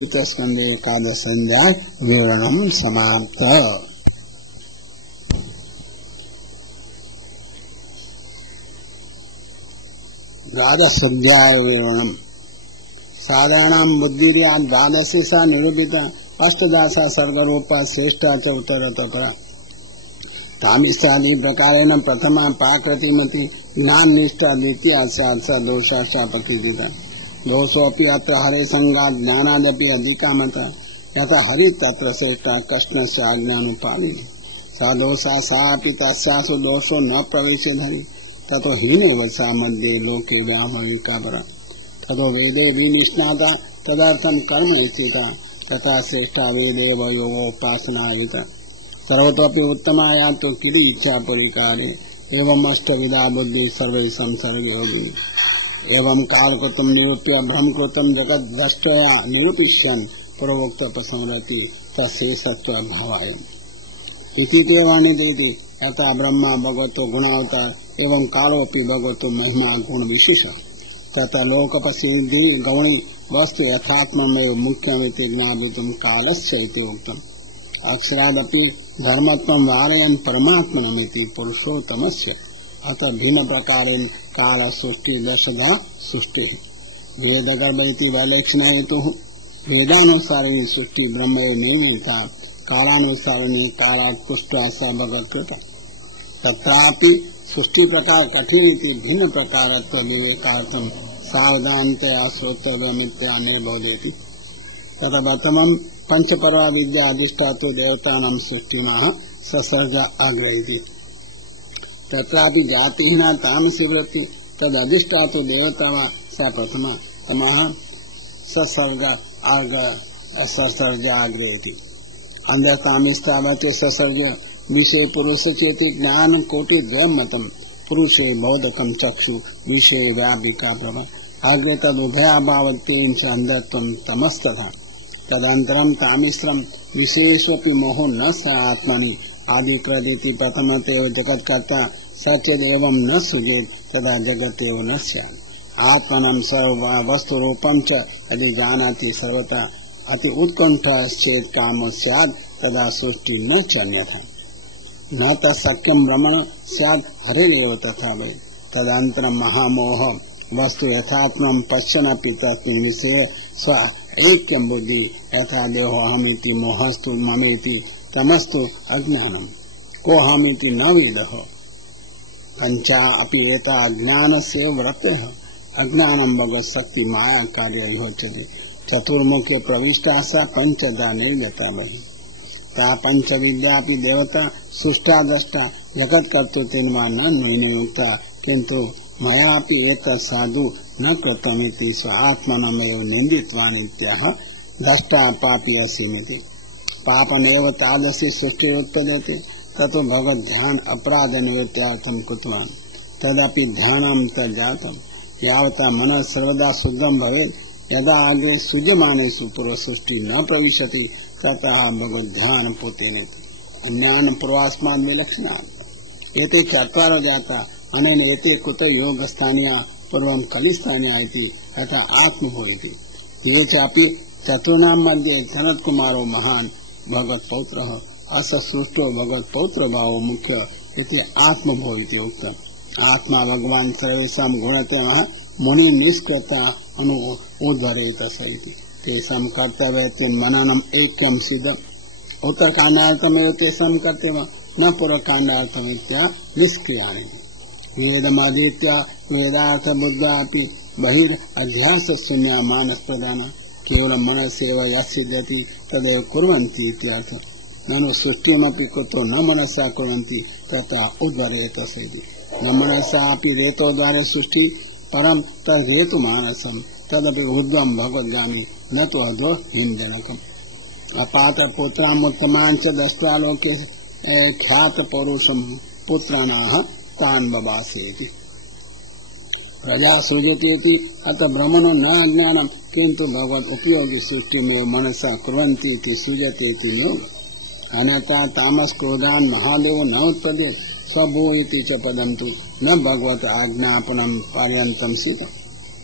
स्कंदे एकादश अध्याय विवरणम समाप्त। द्वादश अध्याय विवरणम साधारण बुद्धिर्या द्वादशी सा निरूपिता अष्टदासा सर्गरूपा श्रेष्ठा च उत्तरतः तामिष्टादि प्रकारेण प्रथमा प्राकृतिमति ज्ञान निष्ठा द्वितीया सा दोषा प्रतिदिता दोषोऽपि अत्र हरे संगात् ज्ञानादपि अधिका मत यथा हरि तत्र श्रेष्ठा कृष्णस्य आज्ञानुपालि स दोषा सापि तस्यासु दोषो न प्रवेशेत् हरि ततो हीनवशा मध्ये लोके व्यामोहिकापरा ततो वेदे विनिष्णाता तदर्थं कर्म स्थिता तथा श्रेष्ठा वेदे योगोपासनायिता सर्वतोऽपि उत्तमाया तो किल इच्छा परिकारे एवं अष्टविधा बुद्धि सर्वे संसर्ग योगिनी एवं काल को तुम निरूप्य ब्रह्म को तुम जगत दृष्टया निरूपिष्यन् पूर्वोक्त प्रसंगति तत्शेषत्व भवाय इति वाणी देती यथा ब्रह्मा भगवतो गुणावतार एवं कालोपि भगवतो महिमा गुण विशेष तथा लोकप्रसिद्धि गौणी वस्तु यथात्ममेव मुख्यमिति ज्ञातुं कालस्य इति उक्तम् अक्षरादपि धर्मत्वं वारयन् परमात्मनमिति पुरुषोत्तमस्य अतः भिन्न प्रकारेण काल सृष्टि दशधा सृष्टि वेदगर्भ इति वैलक्षण हेतु वेदानुसारिणी सृष्टि ब्रह्म निर्मिता कालानुसारिणी कालात् पुष्टा स भगवत्कृत तत्रापि सृष्टि प्रकार कठिन इति भिन्न प्रकारत्व विवेकार्थं सावधानतया श्रोतव्यमित्या निर्बोधयति तथा प्रथमं पंचपरा विद्या अधिष्ठातु देवतानां सृष्टिनः ससर्ग अग्रहिति तत्रापि जातिहीना तामसी वृत्ति तद अधिष्ठातु देवता वा स प्रथमा तमः ससर्ग आग्रहति अंधतामिष्टावचे ससर्ग विषय पुरुष चेति ज्ञान कोटि द्वयमतं पुरुषे बौद्धकं चक्षु विषय व्यापिका प्रभा अग्रे तदुभयाभावत्वेन च अंधत्वं तमस्तथा तदनन्तरं तामिश्रं विषयेष्वपि मोहो न स आत्मनि आदिकृदिति प्रथमतः जगत्कर्ता सचेदेवं न सुजेत् तदा जगतेव न स्यात् आत्मनं सर्व वस्तुरूपं च यदि जानाति सर्वथा अति उत्कण्ठश्चेत् कामो स्यात् तदा सृष्टि न चन्यथा न तत्सख्यं भ्रमण स्यात् हरेरेव तथा वै तदनन्तरं महामोह वस्तु यथात्मं पश्यन्नपि तस्मिन् विषये स्व ऐक्यं बुद्धि यथा देहोऽहमिति मोहस्तु ममेति तमस्तु अज्ञानम् कोऽहमिति न वेदः पञ्चा अपि एता अज्ञानस्य वृत्तयः अज्ञानं भगवत्शक्ति माया कार्ययोच्यते चतुर्मुखे प्रविष्टा सा पञ्चधा निर्गता बहिः ता पञ्चविद्यापि देवता सृष्टा द्रष्टा जगत्कर्तृत्वेन वा न नियुक्ता किन्तु मयापि एतत् साधु न कृतमिति स्व आत्मनमेव निन्दितवानित्याह द्रष्टा पापी अस्मीति पापमेव तादृशी सृष्टि उत्पद्यते ततो भगवत ध्यान अपराध निवृत्त्यार्थं कृतवान् तदपि ध्यानं तज्जातं यावता मनः सर्वदा शुद्धं भवेत् यदा आगे सुजमानेषु पूर्व सृष्टि न प्रविशति ततः भगवत ध्यान पोतेनेति ज्ञान पूर्वास्माद् विलक्षणात् एते चत्वारो जाता अनेन एते कुत योगस्थानीया पूर्वं कलिस्थानीया इति तथा आत्मभूति ये चापि चतुर्णां मध्ये सनत्कुमारो महान् भगवत पौत्र अस सृष्टो भगवत पौत्र भाव मुख्य इति आत्मभो इति उक्तम् आत्मा भगवान सर्वेषां गुणतः मुनि निष्कृता अनु उद्धरेत सरिति तेषां कर्तव्यं मननम् ऐक्यं सिद्धम् उत्तरकाण्डार्थमेव तेषां कर्तव्यं न पूर्वकाण्डार्थमित्या निष्क्रियाणि वेदमधीत्य वेदार्थ बुद्धापि बहिरध्यासशून्या मानसप्रधान केवलं मनसेव यसिध्यति तदेव कुर्वन्ति इत्यर्थ ननु सृष्टिमपि कुतो न मनसा कुर्वन्ति तथा उद्धरेत सैति न मनसा अपि रेतोद्वारे सृष्टि परं तद्हेतुमानसं तदपि ऊर्ध्वं भगवद्गामी न तु अधो हिंजनकम् अपातपुत्रामुत्तमान् च दृष्ट्वा लोके ख्यातपौरुषं पुत्राणाः तान् बबासेति प्रजा सृजतीति अतः ब्रह्मणो न अज्ञानं किन्तु भगवत उपयोगी सृष्टिमेव मनसा कुर्वन्ति इति सृजतीति योग अन्यथा तामस क्रोधान् महादेव न उत्पद्येत् स्वभू इति च पदं तु न भगवत आज्ञापनं पर्यन्तं सिद्धम्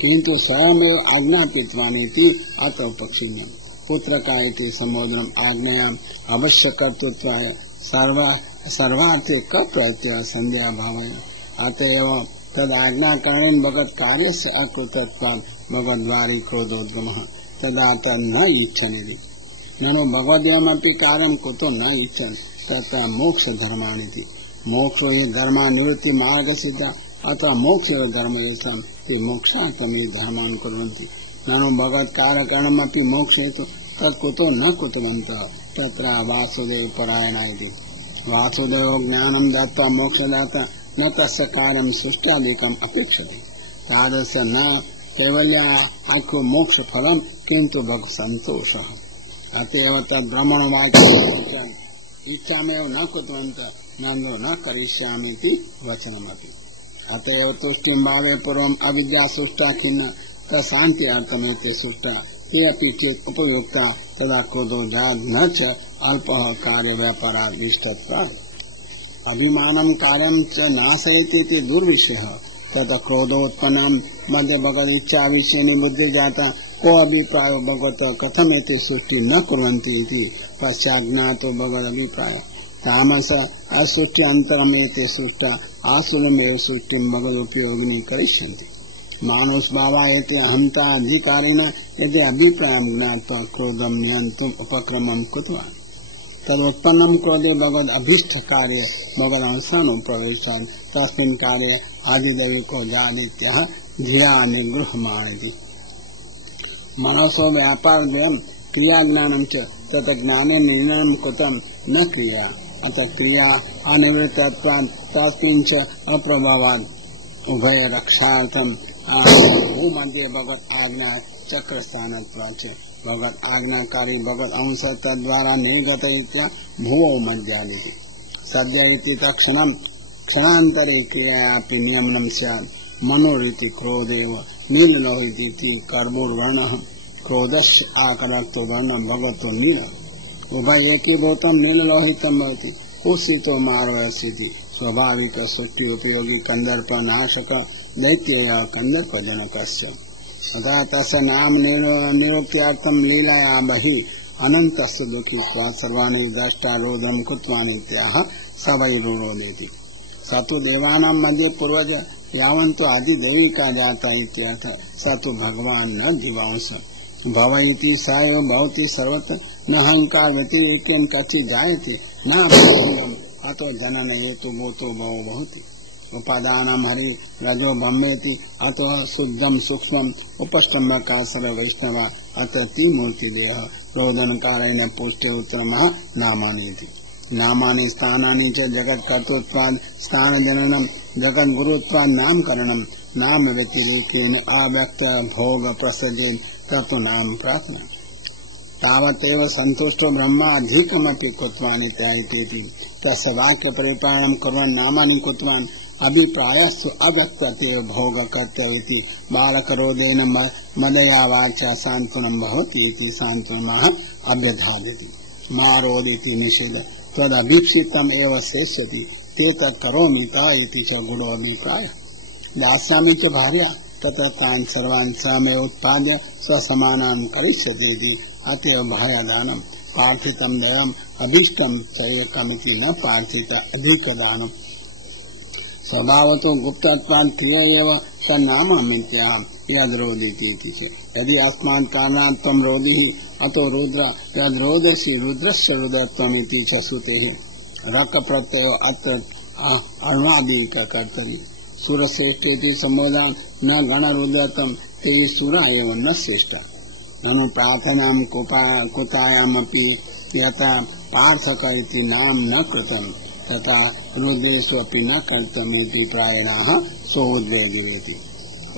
किन्तु स्वयमेव आज्ञापितवान् इति अत्र उपक्षिप्तम् पुत्र का इति संबोधनम आज्ञा अवश्य कर्तृत्वाय सर्वार्थे कप्रत्यय संध्या भावे अतएव तद आज्ञाकारेण भगत कार्य से अकृतत्वात् भगवद्वारी क्रोधोद्गमः तदा न इच्छन्ति ननु भगवद्यमपि कार्यं कुतो न इच्छन् तत्र मोक्ष धर्मानिति मोक्षो हि धर्मा निवृत्ति मार्ग सिद्ध अतः मोक्ष धर्म येषां ते मोक्षार्थमे धर्मान् कुर्वन्ति ननु भगवत् कार्यकरणमपि मोक्ष हेतु तत् कुतो न कृतवन्तः तत्र वासुदेव परायणा इति वासुदेव ज्ञानं दत्त्वा मोक्षदाता न तस्य कार्यं सृष्ट्यादिकम् अपेक्षते तादृश न कैवल्याख्यो मोक्ष फलम् किन्तु भक्त सन्तोषः अतएव तद्ब्रह्मणवाक्य इच्छामेव न कृतवन्तः नन्दो न करिष्यामि इति वचनमपि अतएव तुष्टिं भावे पूर्वम् अविद्या सृष्टा खिन्ना तशान्त्यर्थमेते सृष्टा ते अपि चेत् उपयुक्ता तदा क्रोधो जात न च अल्पः कार्यव्यापारादिष्टत्वात् अभिमानं कार्यं च नाशयति इति दुर्विषयः तदा क्रोधोत्पन्नं मध्ये भगवद इच्छा विषयेण बुद्धि जाता को अभिप्राय भगवत कथम एते सृष्टि न कुर्वन्ति इति पश्चाज्ञातो भगवद अभिप्राय तामस असृष्टि अंतरमेते सृष्टा आसुरमेव सृष्टिं भगवद उपयोगिनी करिष्यन्ति मानुष भावा एते अहंता अधिकारिण एते अभिप्रायं ज्ञात्वा क्रोधं नियन्तुम् उपक्रमं कृतवान् तदुत्पन्नं क्रोधे भगवद अभीष्ट कार्य भगवद अंशानुप्रवेशान् तस्मिन् कार्ये आदिदैविको जानित्यः धिया निगृह्यमाणति मनसो व्यापारद्वयं क्रियाज्ञानं च तत् ज्ञाने निर्णयं कृतं न क्रिया अतः क्रिया अनिवृत्तत्वात् तस्मिन् च अप्रभावात् उभय रक्षार्थं भूमध्ये भगवत् आज्ञा चक्रस्थानत्वात् भगवत् आज्ञाकारी भगवत् अंश तद्वारा निर्गत इत्या भुवो मध्यामिति सद्य इति तत्क्षणं क्षणान्तरे क्रियायापि नियमनं स्यात् मनोरिति क्रोधेव नीललोहिति कर्बुर्वर्णः क्रोधस्य आकरक्तो वर्णः भगवतो नील उभय एकीभूतं नीललोहितं भवति कुसितो मार्गस्यति स्वाभाविक सृष्टि उपयोगी कंदर्प नाशक दैत्यय कंदर्पजनकस्य अतः तस्य नाम निरुक्त्यार्थं लीलाया बहिः अनन्तस्य दुःखी सर्वाणि दष्टारोधं कृत्वानित्याह सवैरुरोधेति स तु देवानां मध्ये पूर्वज यावन्तु आदिदैविका जाता इत्यर्थ स तु भगवान् न दिवांस भव इति स एव भवति सर्वत्र न अहंकार व्यतिरेकेन कचित् जायते न अतो जनन हेतु भूतो भवो भवति उपादानं हरि रजो ब्रह्मेति अतो शुद्धं सूक्ष्मम् उपस्तम्भकासर वैष्णव अतति मूर्ति देह रोदन कालेन पुष्टे उत्तमः नामानीति नामानि स्थानानि च जगत् कर्तृत्वात् स्थान जननम् जगत् गुरुत्वात् नामकरणम् नाम व्यतिरेकेन अव्यक्त भोग प्रसजेन ततो नाम प्रार्थना तावदेव संतुष्टो ब्रह्मा अधिकमपि कृतवान् इत्यादि तस्य वाक्य परिपालनं कुर्वन् नामानि कृतवान् अभिप्रायस्तु अव्यक्ततेव भोग कर्तव्यति बालकरोधेन मदया वाचा सांत्वनं भवति इति सांत्वनः अभ्यधायति मारोदिति निषेध तदभीक्षितम् एव शेष्यति ते तत् करोमि इति च गुणोऽभिप्रायः दास्यामि च भार्या ततः तान् सर्वान् स्वयमेव उत्पाद्य स्वसमानान् करिष्यति इति अतएव भार्यादानं पार्थितं देवम् अभीष्टं च एकमिति न पार्थित अधिकदानम् स्वभावतो गुप्तत्वात् क्रिया एव तन्नाममित्याह यद्रोदिति यदि अस्मात् कारणात् त्वं रोदिः अतो रुद्र यद्रोदसी रुद्रस्य रुद्रत्वमिति च श्रुतेः रक प्रत्ययो अत्र अर्वादिकर्तरि सुरश्रेष्ठेति संबोधनं न गणरुद्रत्वं ते सुरा एव न श्रेष्ठा ननु प्रार्थनां कुतायामपि यथा पार्थक इति नाम न कृतम् तथा रुद्रेष्वपि न कर्तव्यमिति प्रायणः सोद्वेगयति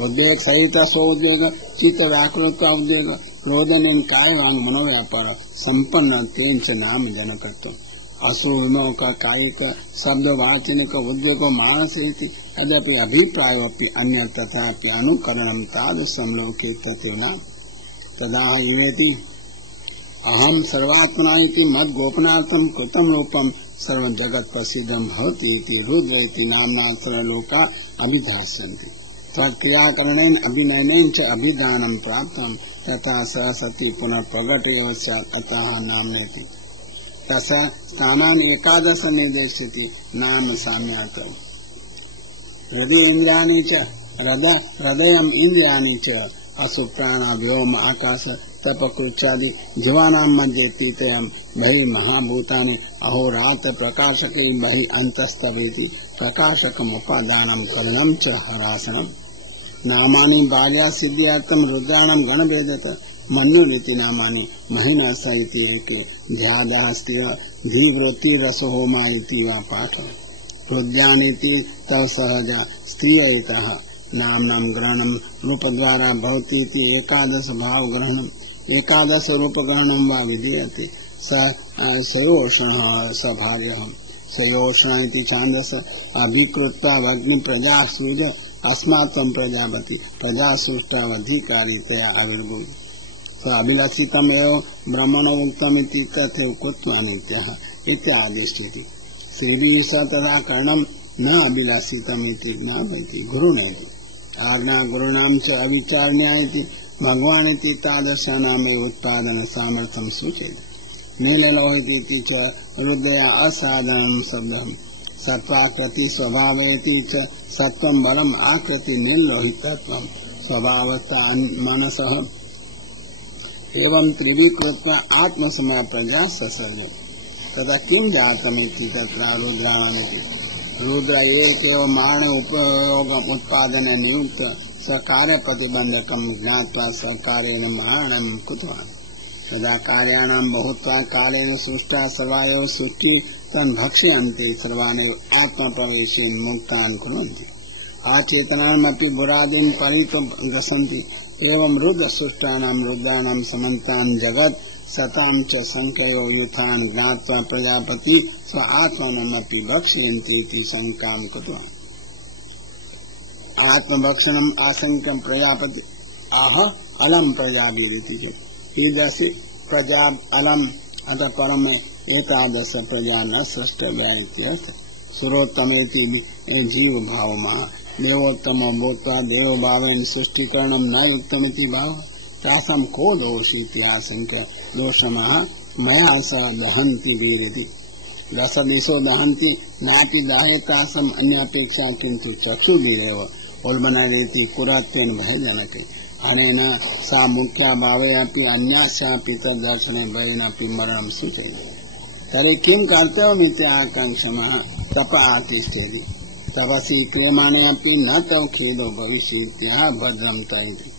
उद्वेग सहित सोद्वेग चित्त व्याकुलत्व उद्वेग रोदनेन काय वांग मनोव्यापार संपन्न तेन च नाम जनकत्वम् असुविमोक कायिक शब्द वाचनिक उद्वेगो मानसेति यद्यपि अभिप्रायोऽपि अन्य तथापि अनुकरणं तादृशं लोके तथेन तदा इति अहं सर्वात्मना इति मद गोपनार्थं कृतं रूपं सर्व जगत प्रसिद्धं भवति इति रुद्र इति नाम्ना सर्वलोका अभिधास्यन्ति क्रियाकरणेन अभिनयनेन च अभिधानं प्राप्तं तथा स सति पुनः प्रकटयो स्यात् अतः नाम्नेति तस्य स्थानानि एकादश निर्देशयति नाम साम्यात् हृदयेन्द्रियाणि च हृदयम् इन्द्रियाणि च असुप्राण व्योम आकाश तपकृच्छादि जीवानां मध्ये पीतयम् बहि महाभूतानि अहोरात्र प्रकाशके बहि अन्तस्तवेति प्रकाशकम् उपादानं करणं च हरासनम् नामानि बाल्या सिद्ध्यार्थं रुद्राणां गणभेदत मन्युरिति नामानि महिनस इति एके ध्यादः स्थिर धीवृत्ति रसहोमा इति वा पाठ रुद्रानीति तव सहज स्त्रियैतः नाम्नां ग्रहणं रूपद्वारा भवति इति एकादश भाव ग्रहणम् एकादश रूप ग्रहणं वा विधीयते सयोषणः सभाजः सयोषण इति छान्दस अभिकृत्वा अग्नि प्रजा सूर्य अस्मात् त्वं प्रजापति प्रजा सृष्टावधिकारितया आविर्भूत स अभिलषितमेव ब्रह्मणोक्तमिति तथैव कृत्वा नित्यः इत्यादिष्टिति श्रीश तथा करणं न अभिलषितमिति ज्ञापयति गुरुनेति आज्ञा गुरुणां च अविचार्या इति भगवान् इति तादृशानामेव उत्पादन सामर्थ्यं सूचयति नीललोहित च रुद्रया असाधारणं शब्दम् सत्वाकृति स्वभावेति च सत्वं बलम् आकृति नीललोहितत्वं स्वभावतः मनसः एवं त्रिविकृत्वा आत्मसमय प्रजा ससर्जे तथा किं जातमिति तत्र रुद्राणमिति रुद्र एकेव माण उपयोगम् उत्पादने नियुक्त सकार्य प्रतिबंधकं ज्ञात्वा सकारेण मारणं कृतवान् तदा कार्याणां बहुत्वात् कालेन सृष्टा सर्वायो सृष्टि तन् भक्ष्यन्ते सर्वानेव आत्मप्रवेशेन मुक्तान् कुर्वन्ति अचेतनामपि बुरादीन् परितो गसन्ति एवं रुद्र सृष्टानां रुद्राणां समन्तान् जगत् सतां च संख्ययो युथान् ज्ञात्वा प्रजापति स्व आत्मानमपि भक्ष्यन्ति इति शङ्कां कृतवान् आत्मभक्षणम् आशङ्क्यं प्रजापति आह अलम् प्रजाभिरिति ईदृशि प्रजा अलम् अतः परमे एकादश प्रजा न सृष्टव्या इत्यर्थः सुरोत्तमेति जीव भावमा देवोत्तमो भूत्वा देव भावेन सृष्टिकरणं न युक्तमिति भावः तासां को दोषीति आशङ्क्य दोषमः मया सह दहन्ति वीरिति रसदिशो दहन्ति नापि दाहेतासम् अन्यापेक्षा किन्तु चक्षुभिरेव उल्बनरेति कुरात्वेन भयजनके अनेन सा मुख्या भावे अपि अन्यास्यापि तद्दर्शने भयेनापि मरणं सूचयति तर्हि किं कर्तव्यमिति आकाङ्क्षमः तप आतिष्ठेति तपसि क्रियमाणे अपि न तव खेदो भविष्यत्यः भद्रं तैति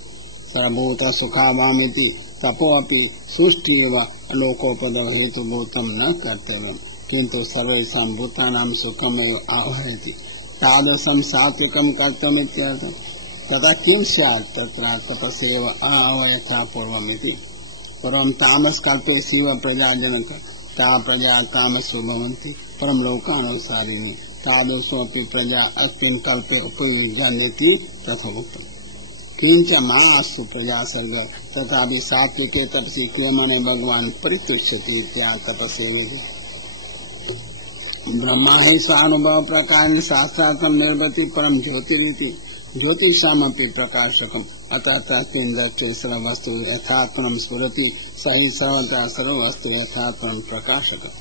सर्वभूत सुखावामिति तपोऽपि सृष्टिरेव लोकोपदो हेतुभूतं न कर्तव्यं किन्तु सर्वेषां भूतानां सुखमेव आवहयति तादृशं सात्विकं कर्तव्यमित्यर्थः तदा किं स्यात् तत्र तपसेव अहवयथा पूर्वमिति पूर्वं तामसकल्पे शिव प्रजाजनक ता प्रजा तामसो भवन्ति परं लोकानुसारिणी तादृशोऽपि प्रजा अस्मिन् कल्पे उपयुज्यन्ते तथा उक्तम् किंच मासु प्रजा सर्ग तथापि सात्विके तपसि क्रियमाणे भगवान परितुष्यति तपसेवे ब्रह्मा ही स्वानुभव प्रकार शास्त्रार्थं निर्वति परम ज्योतिरिति ज्योतिषामपि प्रकाशकम् अतः तस्मिन् सर्ववस्तु यथात्मनं स्फुरति स हि सर्वथा सर्ववस्तु यथात्मनं प्रकाशकम्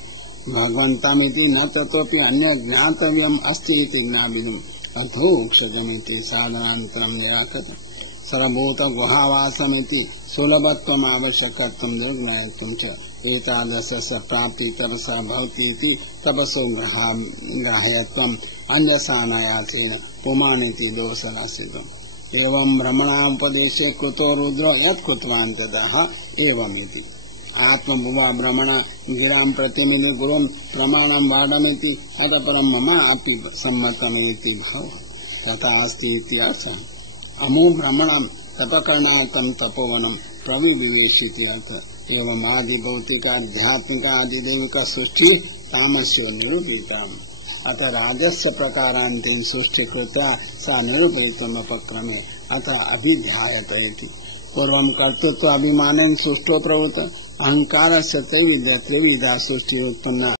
भगवन्तमिति न ततोऽपि अन्य ज्ञातव्यम् अस्ति इति ज्ञातव्यम् अधोक्षजनिति साधनान्तरं निराकृतम् सर्वभूत गुहावासमिति सुलभत्वम् आवश्यकत्वं निर्ज्ञातुं च एतादृशस्य प्राप्ति तपसा भवति इति तपसो ग्राह्यत्वम् अन्यसानायासेन पुमानिति दोषनासितम् एवं भ्रमणापदेशे कृतो रुद्रो यत् कृतवान् तदः एवमिति आत्मभुवा भ्रमण गिरां प्रतिमिनि गुरुं प्रमाणं वादमिति अतः परं मम अपि सम्मतमिति भावः तथा अस्ति इति अर्थः अमो भ्रमणं तपकरणार्थं तपोवनं प्रविवेशिति अर्थः एवं आदि भौतिक आध्यात्मिक आदिदेविक सृष्टि तामस्य निरूपिताम् अतः राजस्य प्रकारान्तेन सृष्टिकृत्या सा निरूपयितुम् उपक्रमे अतः अभिध्यायत इति पूर्वं कर्तृत्व अभिमानेन सृष्टो प्रभूत अहंकारस्य त्रिविधा सृष्टि उत्पन्ना